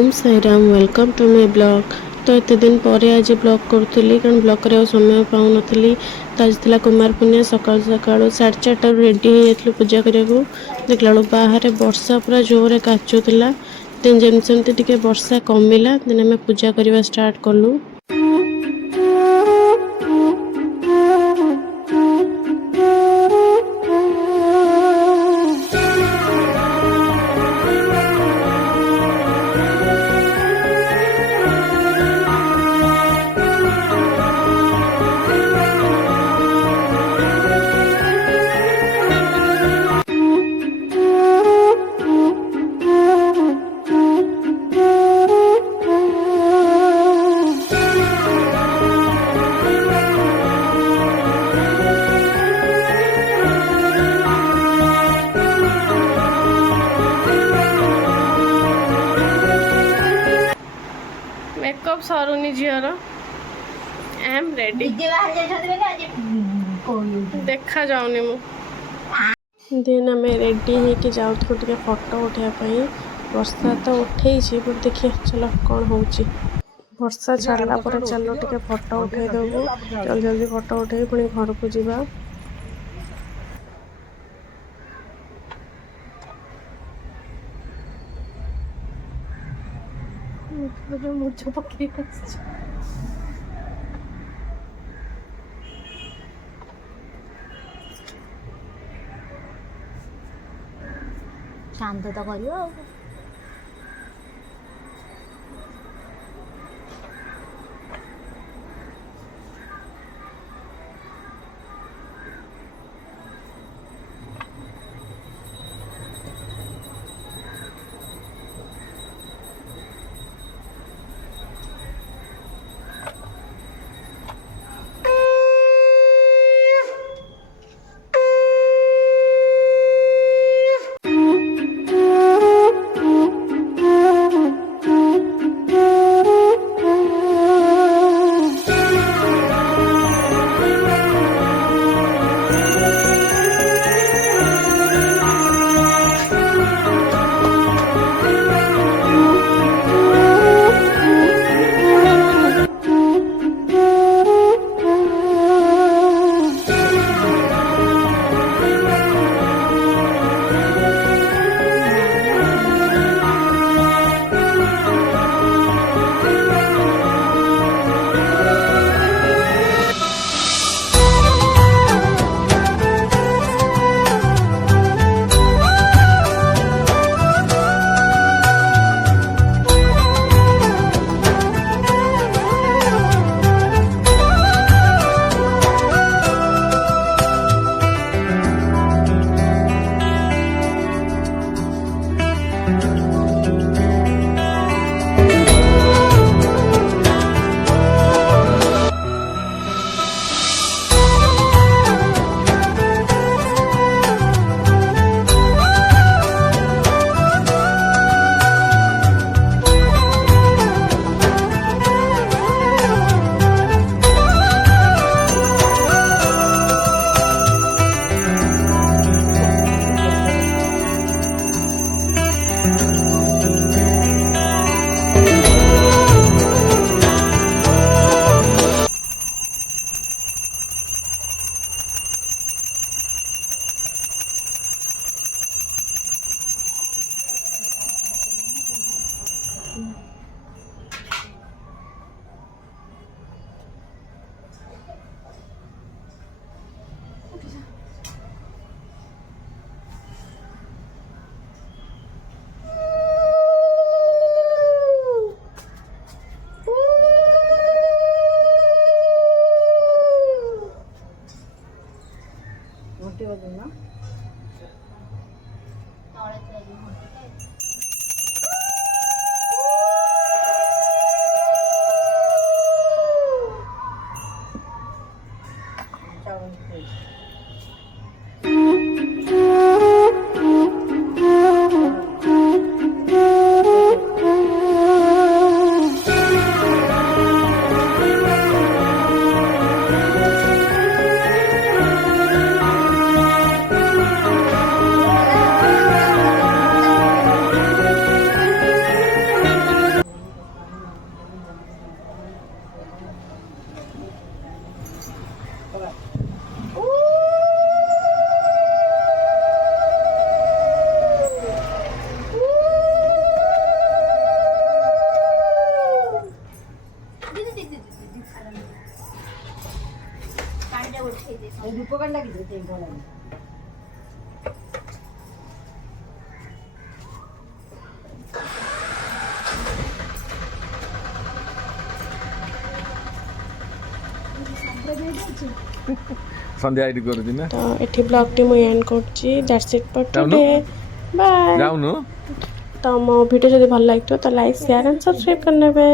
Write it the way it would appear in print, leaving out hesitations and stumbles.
Om Sairam welcome to my blog. तो एत दिन पर आज ब्लॉग करूँ कारण ब्लॉग कर समय पाऊन तो आज थी कुमार पुनिया सकाल सकाल 4:30 रेडी हो पूजा करने को देखला बेलू बाहर वर्षा पूरा जोर काचुला देन जमती वर्षा कमिला देन आम पूजा करने स्टार्ट कलु। मेकअप सरुनी झीर आई एम रेडी देखा जाऊनी मु दिन आम रेडी होके जाऊँ टे फोटो उठाई वर्षा तो उठे बट देखिए चलो कौन हो वर्षा छाड़ा पर चलो टे फोटो उठे देबू जल्दी जल्दी फोटो उठे पुणी घर को जीवा। मुझे पकड़ी शांत तो करियो। ସନ୍ଧ୍ୟା ଏଇଠି କରୁଛି ନା ତ ଏଠି ବ୍ଲଗ୍ଟି ମୁଁ ଏଣ୍ଡ କରୁଛି that's it for today bye ଯାଉନୁ ତ ମୋ ଭିଡ଼ିଓ ଯଦି ଭଲ ଲାଗିଥିବ ତ ଲାଇକ୍ ସେୟାର ଆଣ୍ଡ ସବସ୍କ୍ରାଇବ୍ କରିନେବେ।